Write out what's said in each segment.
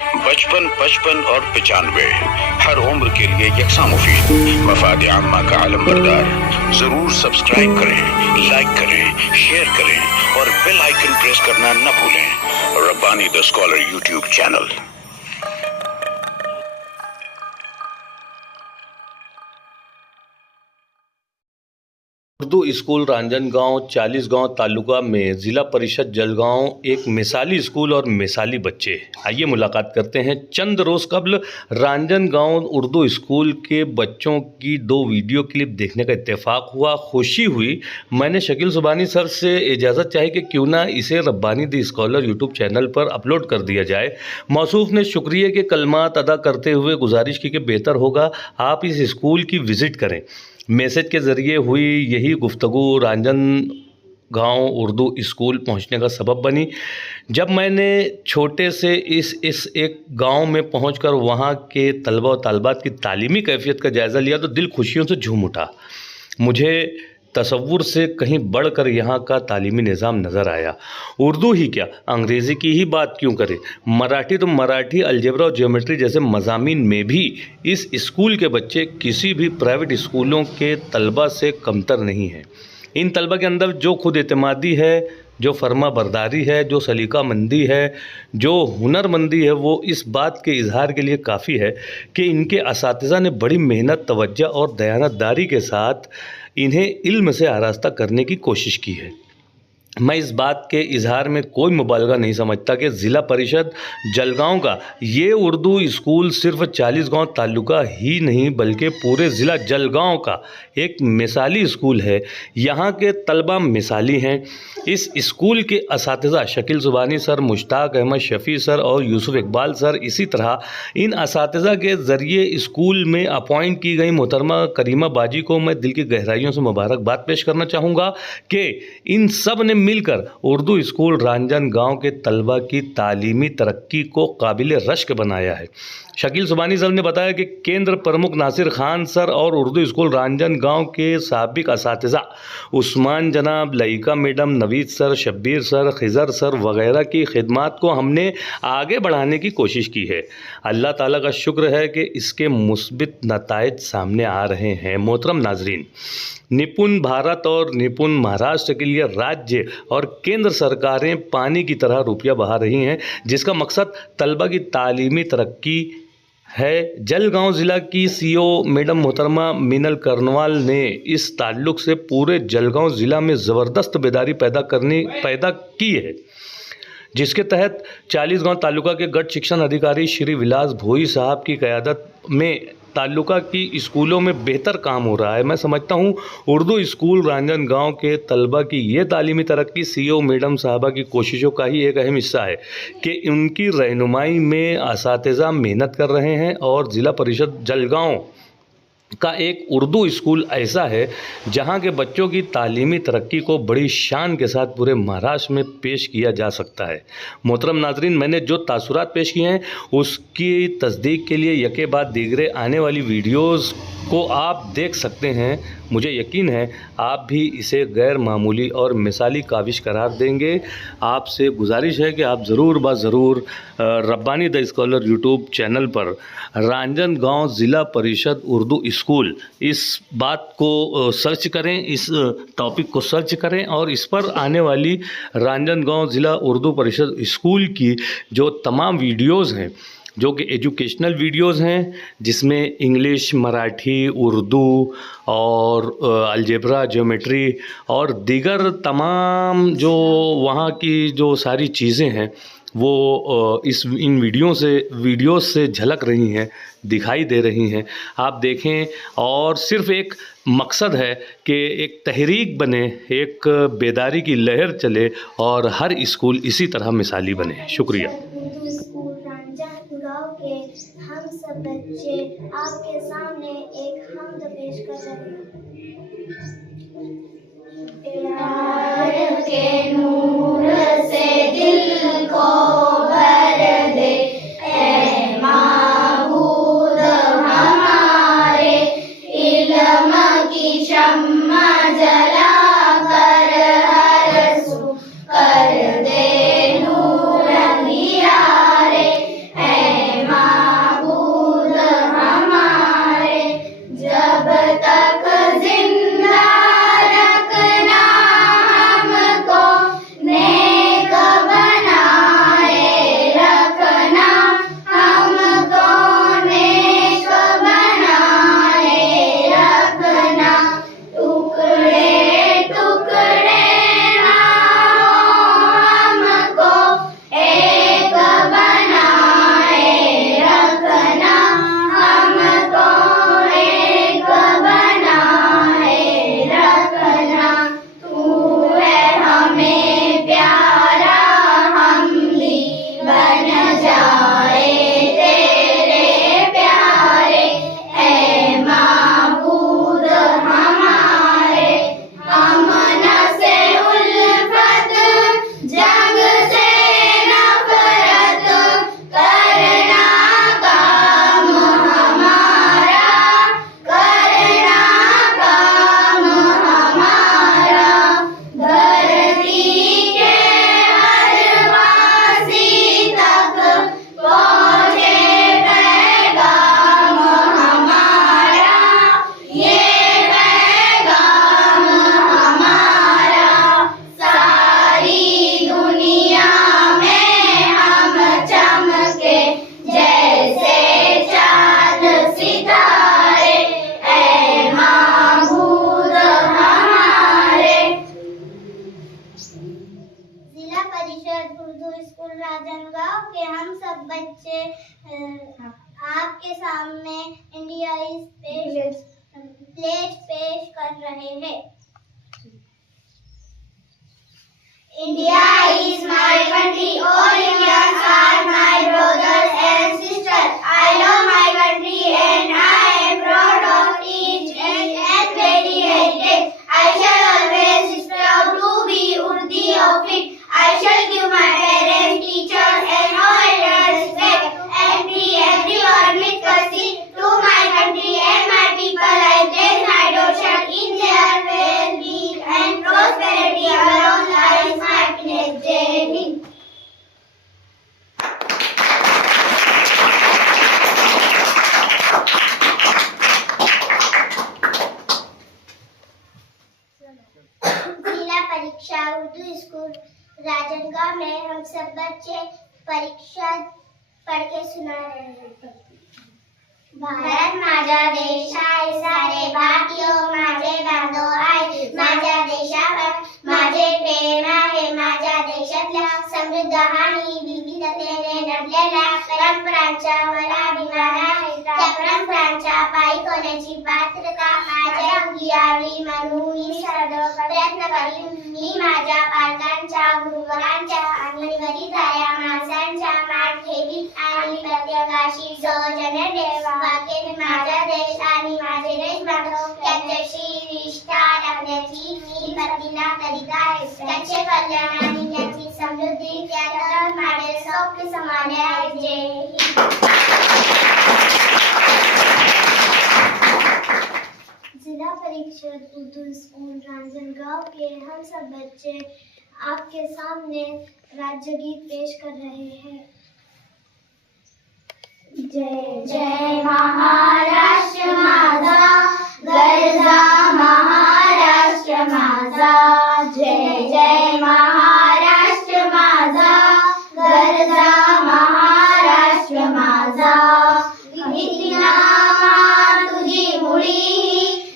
55, 55 और 95 हर उम्र के लिए यकसा मुफीद। मफाद आम्मा का आलम बरदार। जरूर सब्सक्राइब करें, लाइक करें, शेयर करें और बेल आइकन प्रेस करना न भूलें। Rabbani the scholar YouTube channel. Urdu school Ranjangaon 40गांव तालुका में ज़िला परिषद जलगांव एक मिसाली स्कूल और मिसाली बच्चे। आइए मुलाकात करते हैं। चंद रोज़ कबल रांजनगांव उर्दू स्कूल के बच्चों की 2 वीडियो क्लिप देखने का इत्तेफाक हुआ। खुशी हुई। मैंने शकील सुबानी सर से इजाज़त चाही कि क्यों ना इसे Rabbani the scholar YouTube channel पर अपलोड कर दिया जाए। मौसूफ ने शुक्रिया के कलमात अदा करते हुए गुजारिश की कि बेहतर होगा आप इस स्कूल की विज़िट करें। मैसेज के ज़रिए हुई यही गुफ्तगू रांजनगांव उर्दू स्कूल पहुंचने का सबब बनी। जब मैंने छोटे से इस एक गांव में पहुंचकर वहां के तलबा और तालिबात की तालीमी कैफियत का जायज़ा लिया तो दिल खुशियों से झूम उठा। मुझे तसव्वुर से कहीं बढ़कर यहाँ का तालीमी निज़ाम नज़र आया। उर्दू ही क्या, अंग्रेज़ी की ही बात क्यों करें। मराठी तो मराठी, अलजेब्रा और ज्योमेट्री जैसे मज़ामीन में भी इस स्कूल के बच्चे किसी भी प्राइवेट स्कूलों के तलबा से कमतर नहीं हैं। इन तलबा के अंदर जो खुद एतमादी है, जो फरमा बरदारी है, जो सलीका मंदी है, जो हुनरमंदी है, वो इस बात के इजहार के लिए काफ़ी है कि इनके असातिज़ा ने बड़ी मेहनत, तवज्जो और दयानतदारी के साथ इन्हें इल्म से आरास्ता करने की कोशिश की है। मैं इस बात के इजहार में कोई मुबालगा नहीं समझता कि ज़िला परिषद जलगांव का ये उर्दू स्कूल सिर्फ 40गांव तालुका ही नहीं बल्कि पूरे ज़िला जलगांव का एक मिसाली स्कूल है। यहाँ के तलबा मिसाली हैं। इस स्कूल के असातिज़ा शकील सुबानी सर, मुश्ताक अहमद शफ़ी सर और यूसुफ इकबाल सर, इसी तरह इन असातिज़ा के ज़रिए स्कूल में अपॉइंट की गई मोहतरमा करीमा बाजी को मैं दिल की गहराइयों से मुबारकबाद पेश करना चाहूँगा कि इन सब ने मिलकर उर्दू स्कूल रांजनगांव के तलबा की तालीमी तरक्की को काबिल रश्क बनाया है। शकील सुबानी सर ने बताया कि केंद्र प्रमुख नासिर खान सर और उर्दू स्कूल रांजनगांव के साबिक असातिज़ा उस्मान जनाब, लईका madam, Naveed sir, Shabbir sir, Khizar sir वगैरह की खिदमात को हमने आगे बढ़ाने की कोशिश की है। अल्लाह ताला का शुक्र है कि इसके मुस्बित नताइज सामने आ रहे हैं। मोहतरम नाजरीन, निपुण भारत और निपुण महाराष्ट्र के लिए राज्य और केंद्र सरकारें पानी की तरह रुपया बहा रही हैं, जिसका मकसद तलबा की तालीमी तरक्की है। जलगांव ज़िला की सीओ मैडम मोहतरमा मीनल कर्नवाल ने इस ताल्लुक़ से पूरे जलगांव ज़िला में ज़बरदस्त बेदारी पैदा की है, जिसके तहत 40गांव तालुका के गढ़ शिक्षण अधिकारी श्री विलास भोई साहब की क़यादत में तालुका की स्कूलों में बेहतर काम हो रहा है। मैं समझता हूँ उर्दू स्कूल रांजनगांव के तलबा की ये तालीमी तरक्की सीओ मैडम साहबा की कोशिशों का ही एक अहम हिस्सा है कि उनकी रहनुमाई में असातिज़ा मेहनत कर रहे हैं और ज़िला परिषद जलगांव का एक उर्दू स्कूल ऐसा है जहां के बच्चों की तालीमी तरक्की को बड़ी शान के साथ पूरे महाराष्ट्र में पेश किया जा सकता है। मोहतरम नाजरीन, मैंने जो तासुरात पेश किए हैं उसकी तस्दीक के लिए यके बाद दीगरे आने वाली वीडियोस को आप देख सकते हैं। मुझे यकीन है आप भी इसे गैर मामूली और मिसाली काविश करार देंगे। आपसे गुजारिश है कि आप ज़रूर Rabbani the scholar YouTube channel पर रांजनगांव ज़िला परिषद उर्दू स्कूल इस बात को सर्च करें, इस टॉपिक को सर्च करें और इस पर आने वाली रांजनगांव ज़िला उर्दू परिषद स्कूल की जो तमाम वीडियोज़ हैं, जो कि एजुकेशनल वीडियोज़ हैं, जिसमें इंग्लिश, मराठी, उर्दू और अलजेब्रा, ज्योमेट्री और दीगर तमाम जो वहाँ की जो सारी चीज़ें हैं वो इन वीडियोस से झलक रही हैं, दिखाई दे रही हैं। आप देखें और सिर्फ़ एक मकसद है कि एक तहरीक बने, एक बेदारी की लहर चले और हर स्कूल इसी तरह मिसाली बने। शुक्रिया। गाँव के हम सब बच्चे आपके सामने एक हमद पेश कर रहे हैं। प्यार के नूर से दिल को भर दे ऐ माबूद हमारे, इल्म की शम्मा जला कर हर सू कर दे नूर अंधियारे। बच्चे आपके सामने इंडिया इज प्लेज पेश कर रहे हैं। India is my country, all Indians are my brothers and sisters. I love my country and I am proud of its and very heritage. I shall always strive to be worthy of it. I shall give my parents, teachers, and all elders respect, and treat everyone with courtesy. To my country and my people, I place my devotion in their well-being and prosperity. Alone lies my happiness. Jai Hind. जिला परीक्षा Urdu school राजनगांव में हम सब बच्चे परीक्षा पढ़ के सुना रहे हैं। भारत माझा देश आहे, सारे भारतीय माझे बांधव आहे। माझ्या देशावर माझे प्रेम आहे। माझ्या देशातल्या समृद्ध आणि विविधतेने नटलेल्या परंपरांचा मला अभिमान आहे। त्या परंपरांच्या पायी होण्याची पात्रता माझ्या अंगी यावी म्हणून मी सर्व प्रयत्न करीन। मी माझ्या पालकांच्या, गुरुवरांच्या आणि वडीलधाऱ्या माणसांच्या मान ठेवीन आणि प्रत्येकाशी सौजन्य वागेन। माझा देश आणि माझे देश बांधव यांच्याशी निष्ठा राखण्याची मी प्रतिज्ञा करीत आहे। त्यांचे कल्याण आणि त्यांची समृद्धी त्यात माझे सौख्य समाने आहे। जय हिंद। जिला परिषद उर्दू स्कूल रांजनगांव के हम सब बच्चे आपके सामने राज्य गीत पेश कर रहे हैं। जय जय महाराष्ट्र माझा, गरजा महाराष्ट्र माझा। जय जय महाराष्ट्र माझा, गरजा महाराष्ट्र माझा। विधिनामा तुझी मुळी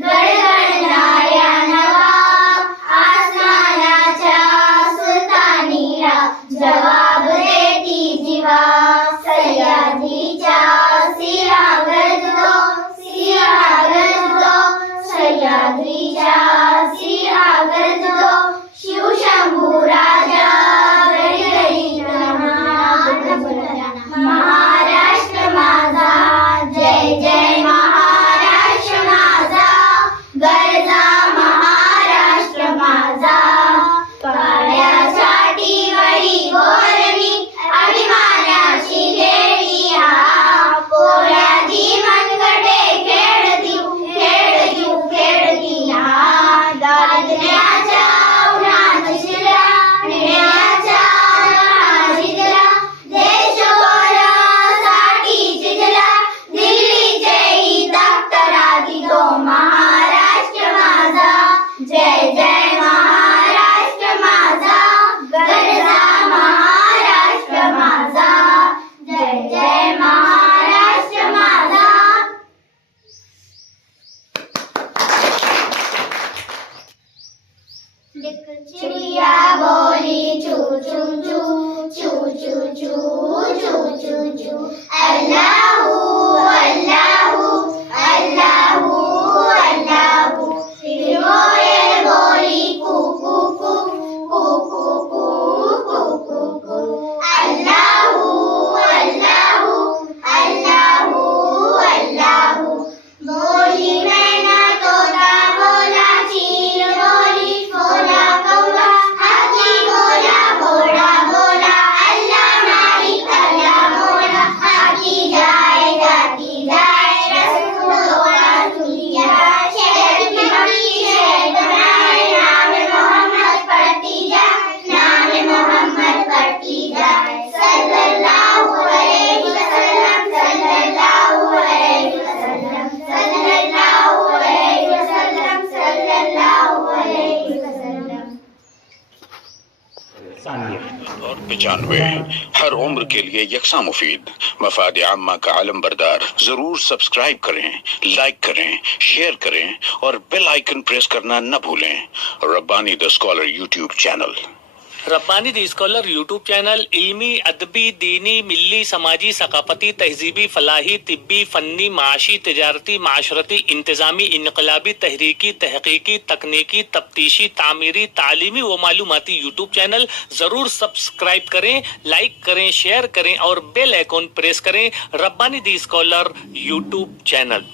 गडगडणाऱ्या नवाब आसमानाच्या सुलतानीला जवाब देती जीवा। सह्याद्रीच्या सिंहा गरजतो, सिंहा गरजतो, सह्याद्रीच्या सिंहा गरजतो। शिवशंभू राजा गडगडी महाराष्ट्र माझा। जय जय महाराष्ट्र माझा, गरजा महाराष्ट्र माझा। पाण्यासाठी वडी गोरणी अभिमानाची लेडी हा। पोळ्यादी मनगटे खेळती खेळती खेळती हा। दादण्याच्या उन्हात शिरला, नेण्याच्या उन्हात शिरला, देशभरासाठी झिजला। दिल्लीचे ही दप्तराती तो महाराष्ट्र माझा। जय जय महाराष्ट्र माझा, गरजा महाराष्ट्र माझा। जय जय महाराष्ट्र माझा। चिड़िया बोली चू चू चू, चू चू चू, चू चू चू। अल्लाहू अल्लाहू अल्लाहू अल्लाहू। फिर मोर बोली कू कू कू, कू कू कू, कू कू कू। अल्लाहू अल्लाहू अल्लाहू अल्लाहू। बोली मैना तोता बोला, चील बोली बोला कौवा, हाथी बोला घोड़ा बोला, अल्लाह मालिक अल्लाह मौला। हाथी जाए जाती जाए, रसूलुल्लाह सुनिया। शहर की मक्की शहर बनाए, नाम मोहम्मद पढ़ती जा, नाम मोहम्मद पढ़ती जा। सल्लल्लाहु अलैहि वसल्लम, सल्लल्लाहु अलैहि वसल्लम, सल्लल्लाहु अलैहि वसल्लम, सल्लल्लाहु अलैहि वसल्लम। और 95 हर उम्र के लिए यकसा मुफीद। मफाद आम्मा का आलम बरदार। जरूर सब्सक्राइब करें, लाइक करें, शेयर करें और बेल आइकन प्रेस करना न भूलें। Rabbani the scholar YouTube channel. Rabbani the scholar YouTube channel इल्मी, अदबी, दीनी, मिल्ली, समाजी, सकाफती, तहजीबी, फलाही, तिब्बी, फन्नी, माशी, तिजारती, माशरती, इंतजामी, इनकलाबी, तहरीकी, तहकीकी, तकनीकी, तफ्तीशी, तामीरी, तालीमी व मालूमाती यूट्यूब चैनल जरूर सब्सक्राइब करें, लाइक करें, शेयर करें और बेल आइकॉन प्रेस करें। Rabbani the scholar YouTube channel.